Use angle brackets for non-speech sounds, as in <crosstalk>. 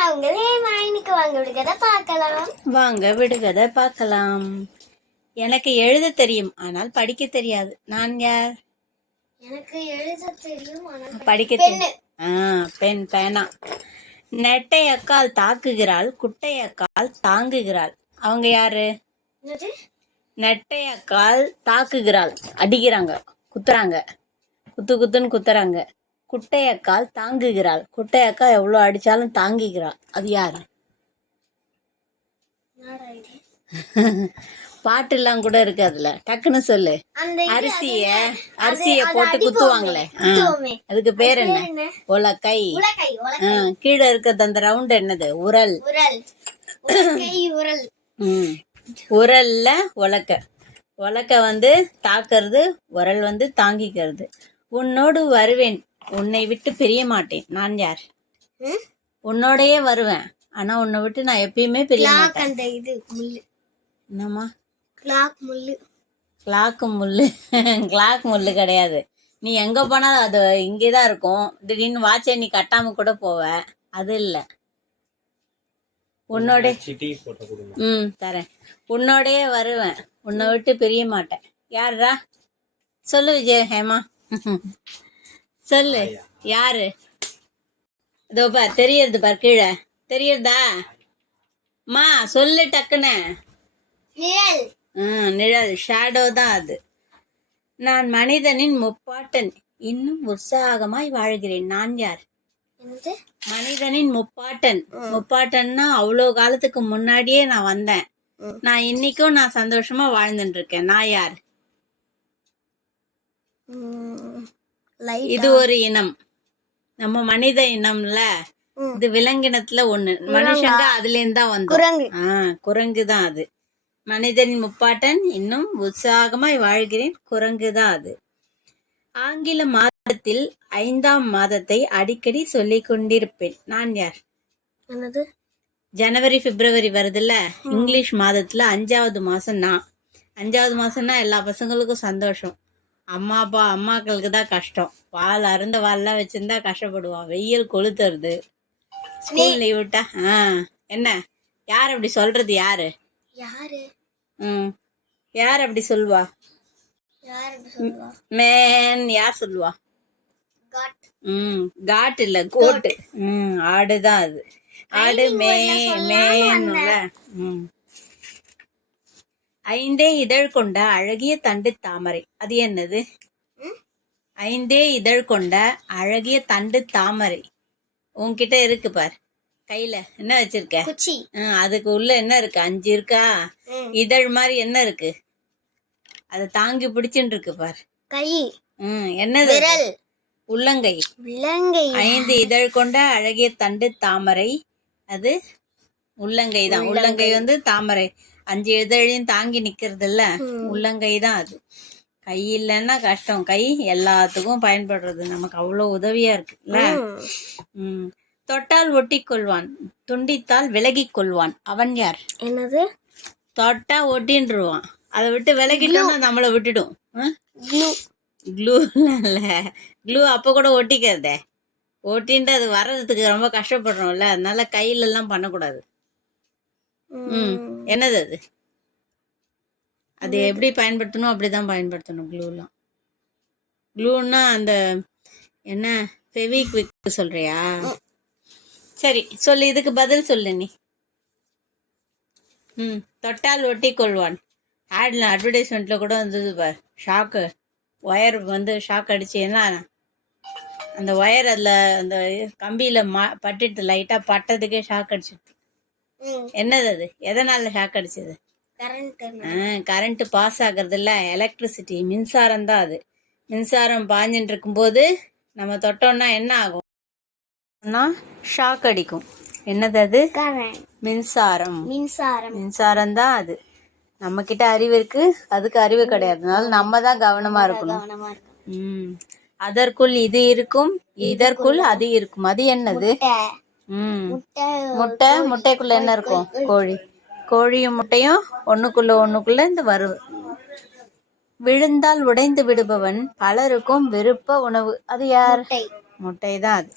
வாங்களே மைனுக்கு வாங்க விடுகதை பார்க்கலாம். வாங்க விடுகதை பார்க்கலாம். எனக்கு எழுத தெரியும் ஆனால் படிக்க தெரியாது. நான் யார்? எனக்கு எழுத தெரியும் ஆனால் படிக்க தெரியும். ஆ பெண் பேனா. நெட்டை அக்கால் தாக்குகிறாள் குட்டை அக்கால் தாங்குகிறாள். அவங்க யாரு? நெட்டை அக்கால் தாக்குகிறாள். அடிக்கிறாங்க குத்துறாங்க. குத்து குத்துன்னு குத்துறாங்க. குட்டை அக்கால் தாங்குகிறாள். குட்டை அக்கா எவ்வளோ அடிச்சாலும் தாங்கிக்கிறாள் அது யாரு? <laughs> பாட்டெல்லாம் கூட இருக்கு அதுல. டக்குன்னு சொல்லு. அரிசிய அரிசிய போட்டு குத்துவாங்களே. அதுக்கு பேர் என்ன? உலக்கை. கீழே இருக்கிறது அந்த ரவுண்ட் என்னது? உரல். உரல்ல உலக்க. உலக்க வந்து தாக்குறது உரல் வந்து தாங்கிக்கிறது. உன்னோடு வருவேன். உன்னை விட்டு பிரிய மாட்டேன். நான் யார்? ம்? உன்னோடயே வருவேன். ஆனா உன்னை விட்டு நான் எப்பயுமே பிரிய கிளாக் மாட்டேன். அந்த இது முள்ளு. என்னம்மா? கிளாக் முள்ளு. கிளாக்கு முள்ளு. கிளாக் முள்ளு கிடையாது. நீ எங்க போனாலும் அது இங்கே தான் இருக்கும். திடீர்னு வாட்சை நீ கட்டாம கூட போவ. அது இல்லை. உன்னோட சிட்டி போட்டு கொடுங்க. ம் தரேன். உன்னோடயே வருவேன். உன்னை விட்டு பிரிய மாட்டேன். யாருடா சொல்லு விஜய் ஹேமா. சொல்லு. யாரு? இதோ பார் தெரியறது பார் கீழே. தெரியறதா? மா சொல்லு டக்குன்னு. நிழல். ம் நிழல். ஷேடோ தான் அது. நான் மனிதனின் முப்பாட்டன். இன்னும் உற்சாகமாய் வாழ்கிறேன். நான் யார்? மனிதனின் முப்பாட்டன். முப்பாட்டன்னா அவ்வளோ காலத்துக்கு முன்னாடியே நான் வந்தேன். நான் இன்னைக்கும் நான் சந்தோஷமா வாழ்ந்துட்டு இருக்கேன். நான் யார்? இது ஒரு இனம். நம்ம மனித இனம்ல. இது விலங்கினத்துல ஒண்ணு. மனுஷங்க அதுல இருந்து தான் வந்தோம். குரங்கு. தான் அது. மனிதனின் முப்பாட்டன் இன்னும் உற்சாகமாய் வாழ்கிறேன். குரங்கு தான் அது. ஆங்கில மாதத்தில் ஐந்தாம் மாதத்தை அடிக்கடி சொல்லிக் கொண்டிருப்பேன். நான் யார்? ஜனவரி பிப்ரவரி வருதுல்ல? இங்கிலீஷ் மாதத்துல அஞ்சாவது மாசம் நான். அஞ்சாவது மாசம்னா எல்லா பசங்களுக்கும் சந்தோஷம். அம்மா அப்பா அம்மாக்களுக்கு தான் கஷ்டம். பால் அருந்த வால்லாம் வச்சிருந்தா கஷ்டப்படுவான். வெயில் கொளுத்துறது. ஸ்கூல் லீவ் விட்டா ஆ என்ன? யார் அப்படி சொல்றது யாரு? யாரு? ம். யார் அப்படி சொல்லுவா மேன் யார் சொல்லுவா ம் காட் இல்ல கோட்டு. ம் ஆடுதான் அது. ஆடு மே மேன்னுல ம். ஐந்தே இதழ் கொண்ட அழகிய தண்டு தாமரை. அது என்னது? ஐந்தே இதழ் கொண்ட அழகிய தண்டு தாமரை. உன்கிட்ட இருக்கு பார். கையில என்ன வச்சிருக்க? அதுக்கு உள்ள என்ன இருக்கு? அஞ்சு இருக்கா. இதழ் மாதிரி என்ன இருக்கு? அதை தாங்கி பிடிச்சுட்டு இருக்கு பார். கை. ம் என்னது உள்ளங்கை. விலங்கை ஐந்து இதழ் கொண்ட அழகிய தண்டு தாமரை. அது உள்ளங்கை தான். உள்ளங்கை வந்து தாமரை. அஞ்சு இதழையும் தாங்கி நிக்கிறது இல்ல உள்ளங்கை தான் அது. கை இல்லைன்னா கஷ்டம். கை எல்லாத்துக்கும் பயன்படுறது. நமக்கு அவ்வளோ உதவியா இருக்குல்ல ம். தொட்டால் ஒட்டிக் கொள்வான் துண்டித்தால் விலகிக் கொள்வான் அவன் யார்? என்னது? தொட்டா ஒட்டின்றுவான் அதை விட்டு விலகிட்டோம்னா நம்மளை விட்டுடும். க்ளூ. இல்ல. க்ளூ அப்போ கூட ஒட்டிக்கிறதே ஒட்டின்ட்டு அது வர்றதுக்கு ரொம்ப கஷ்டப்படுறோம்ல. அதனால கையில எல்லாம் பண்ணக்கூடாது. என்னது அது? அது எப்படி பயன்படுத்தணும்? அப்படிதான் பயன்படுத்தணும் க்ளூலாம் க்ளூன்னா அந்த என்ன ஃபெவிக்விக் சொல்றியா? சரி சொல்லு இதுக்கு பதில் சொல்லு நீ. ம் தொட்டால் ஒட்டி கொள்வான். ஆட்ல அட்வர்டைஸ்மெண்ட்ல கூட வந்தது பார். ஷாக்கு ஒயர் வந்து ஷாக் அடிச்சேன்னா அந்த ஒயர் அதில் அந்த கம்பியில் மா பட்டுட்டு லைட்டாக பட்டதுக்கே ஷாக் அடிச்சிட்டு என்னது அது எதனால ஷாக் அடிச்சது? கரண்ட் கரண்ட் பாஸ் ஆகுறது இல்ல எலக்ட்ரிசிட்டி மின்சாரம் தான் அது. மின்சாரம் பாஞ்சுட்டு இருக்கும்போது நம்ம தொட்டோம்னா என்ன ஆகும்? ஷாக் அடிக்கும். என்னது அது கரண்ட் மின்சாரம். மின்சாரம். மின்சாரம் தான் அது. நம்ம கிட்ட அறிவு இருக்கு. அதுக்கு அறிவு கிடையாது. அதனால நம்ம தான் கவனமா இருக்கணும். கவனமா இருக்கு ம். அதற்குள் இது இருக்கும் இதற்குள் அது இருக்கும். அது என்னது? முட்டை முட்டை முட்டை முட்டைக்குள்ள என்ன இருக்கும்? கோழி. கோழியும் முட்டையும் ஒண்ணுக்குள்ள ஒண்ணுக்குள்ள இந்த வரு விழுந்தால் உடைந்து விடுபவன். பலருக்கும் விருப்ப உணவு. அது யார்? முட்டை. தான் அது.